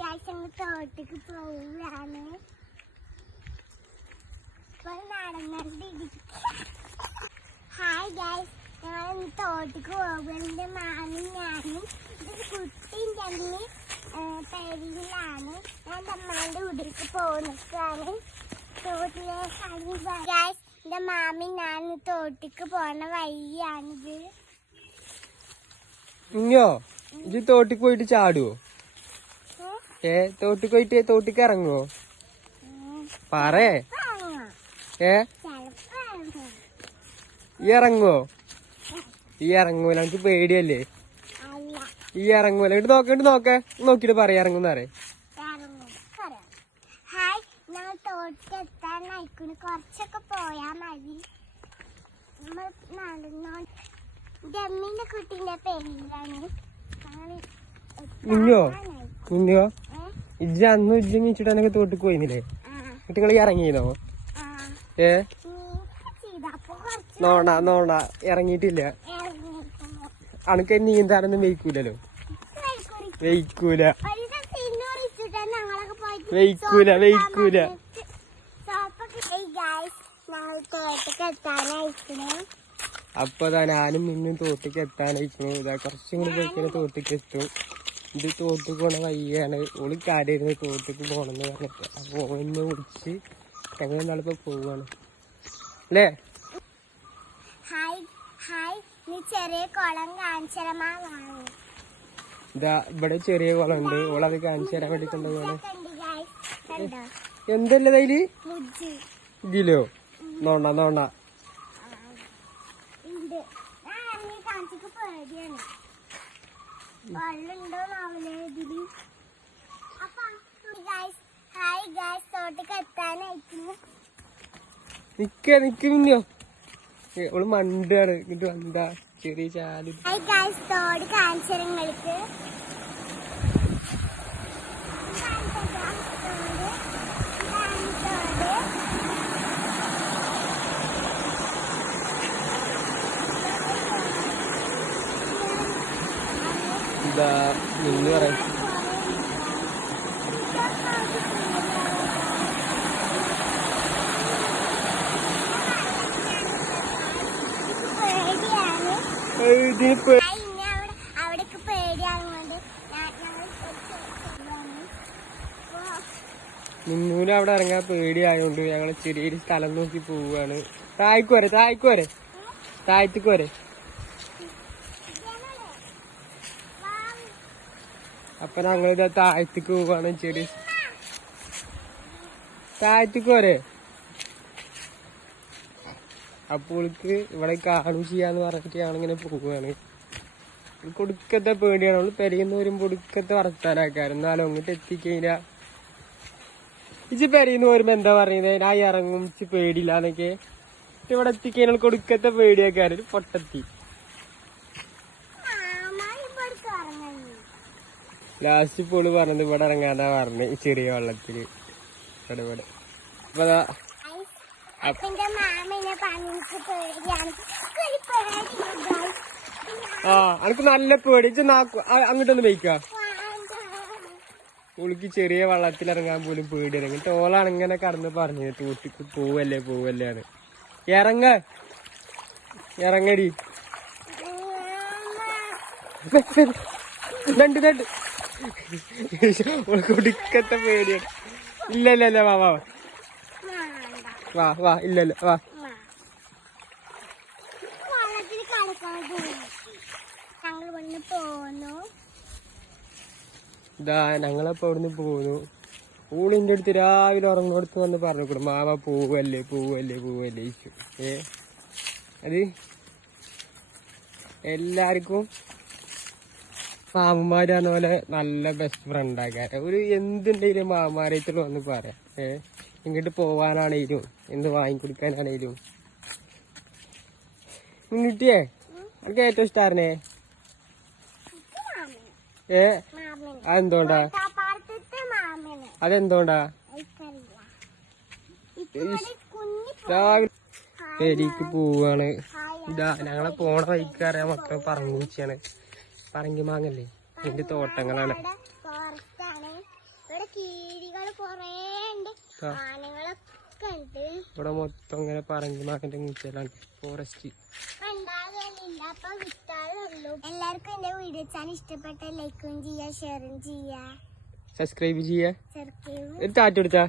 guys, I'm തോട്ടിക്ക് പോവുകയാണ്. Hi guys, ഞങ്ങൾ തോട്ടിക്ക് പോകുന്നതിന്റെ മാമി ഞാനും കുട്ടിയും തന്നെ പെരിയിലാണ്. ഞാൻ അമ്മയുടെ വീട്ടിലേക്ക് പോകുന്നതാണ്. തോട്ടിലേക്ക് ഗൈസ്, എന്റെ മാമി ഞാൻ തോട്ടിക്ക് പോണ വഴിയാണിത്. ഇഞ്ഞോ ഇത് തോട്ടിക്ക് പോയിട്ട് ചാടുവോ? തോട്ടിക്ക് പോയിട്ട് തോട്ടിക്ക് ഇറങ്ങുവോ? പറേ ഈ ഇറങ്ങുവോ? ഈ ഇറങ്ങൂല, എനിക്ക് പേടിയല്ലേ? ഈ ഇറങ്ങൂല. ഇട്ട് നോക്കിട്ട് നോക്കിട്ട് പറയാ ഇറങ്ങുന്നറേ. ഹായ്, ഞങ്ങൾ തോട്ടിലെത്താനായിക്കുന്നു. കുറച്ചൊക്കെ പോയാ മതി. നമ്മൾ നടന്നോ ജമ്മിന്റെ കുട്ടീന്റെ പേരിലാണ്. കുഞ്ഞോ ഇജ്ജ് അന്ന് ഇജ്ജ് മീച്ചിട്ടാനൊക്കെ തോട്ടിക്ക് പോയിന്നില്ലേ? എന്നിട്ട് നിങ്ങൾ ഇറങ്ങിയിരുന്നോ? നോണ ഇറങ്ങിയിട്ടില്ല. അനക്ക് നീന്താനൊന്നും വെയ്ക്കൂലല്ലോ. വെയ്ക്കൂല. അപ്പൊ ഞാനും നിന്നും തോട്ടിക്ക് എത്താനായിരിക്കുന്നു. ഇതാ കുറച്ചും കൂടി പോയിക്കഴിഞ്ഞാൽ തോട്ടിക്ക് എത്തും. ഇത് തോട്ടിക്ക് പോണ വയ്യാണ്. ഓള് കാര്യമായിരുന്നു തോട്ടിക്ക് പോണെന്ന് പറഞ്ഞിട്ട്. അപ്പൊ എന്നെ വിളിച്ച് ഞങ്ങൾ നാളിപ്പോ പോവാണ് അല്ലേ? ഇതാ ഇവിടെ ചെറിയ കുളം ഉണ്ട്. ഓളത് കാണിച്ചു തരാൻ വേണ്ടി കൊണ്ടുപോവാണ്. എന്തല്ലേ തൈല് ഇതിലോ? നോണ്ട നിക്ക് മിന്നോ. ഓള് മണ്ടാണ്. എന്നിട്ട് എന്താ ചെറിയ ചാല് തോട് കാണിച്ചങ്ങൾക്ക്. എന്താ നിന്ന് പറയാ? നിന്നൂന് അവിടെ ഇറങ്ങാൻ പേടിയായോണ്ട് ഞങ്ങള് ചെറിയൊരു സ്ഥലം നോക്കി പോവാണ്. താഴേക്ക് വരെ. അപ്പൊ ഞങ്ങളിതാ താഴത്തേക്ക് പോവാണ്. ചെറിയ താഴത്തേക്ക് വരെ. അപ്പോൾക്ക് ഇവിടെ കാണും ചെയ്യാന്ന് പറഞ്ഞിട്ട് ഞങ്ങളിങ്ങനെ പോവാണ്. കൊടുക്കത്തെ പേടിയാണ്. അവള് പെരയുന്ന വരുമ്പോ ഒടുക്കത്തെ വർത്താനാക്കാറ്. എന്നാലും അങ്ങോട്ട് എത്തിക്കഴിഞ്ഞാ ഇച്ചി പെരയുന്ന വരുമ്പോ എന്താ പറയുന്നത്? ഞാൻ ഇറങ്ങും, ഇച്ചി പേടിയില്ലാന്നൊക്കെ. ഇവിടെ എത്തിക്കഴിഞ്ഞാൽ കൊടുക്കത്തെ പേടിയാക്കാറ്. ഒരു പൊട്ടത്തി. ലാസ്റ്റ് പോള് പറഞ്ഞത് ഇവിടെ ഇറങ്ങാനാ പറഞ്ഞത്. ഈ ചെറിയ വെള്ളത്തില് ഇവിടെ. അപ്പൊ അനക്ക് നല്ല പേടി. അങ്ങോട്ടൊന്ന് വെയ്ക്ക. ഓൾക്ക് ചെറിയ വെള്ളത്തിലിറങ്ങാൻ പോലും പേടിയാണ്. എന്നിട്ട് ഓളാണ് ഇങ്ങനെ കടന്ന് പറഞ്ഞത് തോട്ടിക്ക് പോവല്ലേ. ഇറങ്ങടി. രണ്ട് ഓൾക്ക് ഒടുക്കത്തെ പേടിയാണ്. ഇല്ല വാ ഇല്ലല്ലോ വാ. ഇതാ ഞങ്ങളപ്പോ അവിടുന്ന് പോന്നു. ഊളിന്റെ അടുത്ത് രാവിലെ ഉറങ്ങോടത്ത് വന്ന് പറഞ്ഞു മാമ പോവല്ലേ ചോദിച്ചു. അത് എല്ലാവർക്കും മാമന്മാരാന്ന പോലെ നല്ല ബെസ്റ്റ് ഫ്രണ്ട് ആക്കാൻ ഒരു എന്തുണ്ടെങ്കിലും മാമാരായിട്ടുള്ള വന്ന് പറയാം. ഇങ്ങോട്ട് പോവാനാണേലും എന്ത് വാങ്ങിക്കൊടുക്കാനാണേലും. മുന്നിട്ടിയേ എനിക്ക് ഏറ്റവും ഇഷ്ടായിരുന്നേ. അതെന്തോണ്ടാ? രാവിലെ പെരിക്ക് പോവാണ്. ഇതാ ഞങ്ങളെ പോണ വഴിക്കറിയാൻ മക്കളെ പറങ്ങൂച്ചാണ്. പറങ്കി മാങ്ങല്ലേ, ഇതിന്റെ തോട്ടങ്ങളാണ്. കീരികൾ കൊറേ ഉണ്ട്, ആനകളൊക്കെ ഉണ്ട്. ഇവിടെ മൊത്തം ഇങ്ങനെ പറഞ്ഞു മാറ്റ നീച്ചലാണ് ഫോറസ്റ്റ്. ഉണ്ടാകലില്ല, അപ്പൊ വിട്ടാലുള്ളൂ. എല്ലാവർക്കും എന്റെ വീഡിയോ ചാനൽ ഇഷ്ടപ്പെട്ട ലൈക്കും ചെയ്യാ, ഷെയറും ചെയ്യാ, സബ്സ്ക്രൈബ് ചെയ്യാ, സബ്സ്ക്രൈബ് ഒരു ടാറ്റ കൊടുത്താ.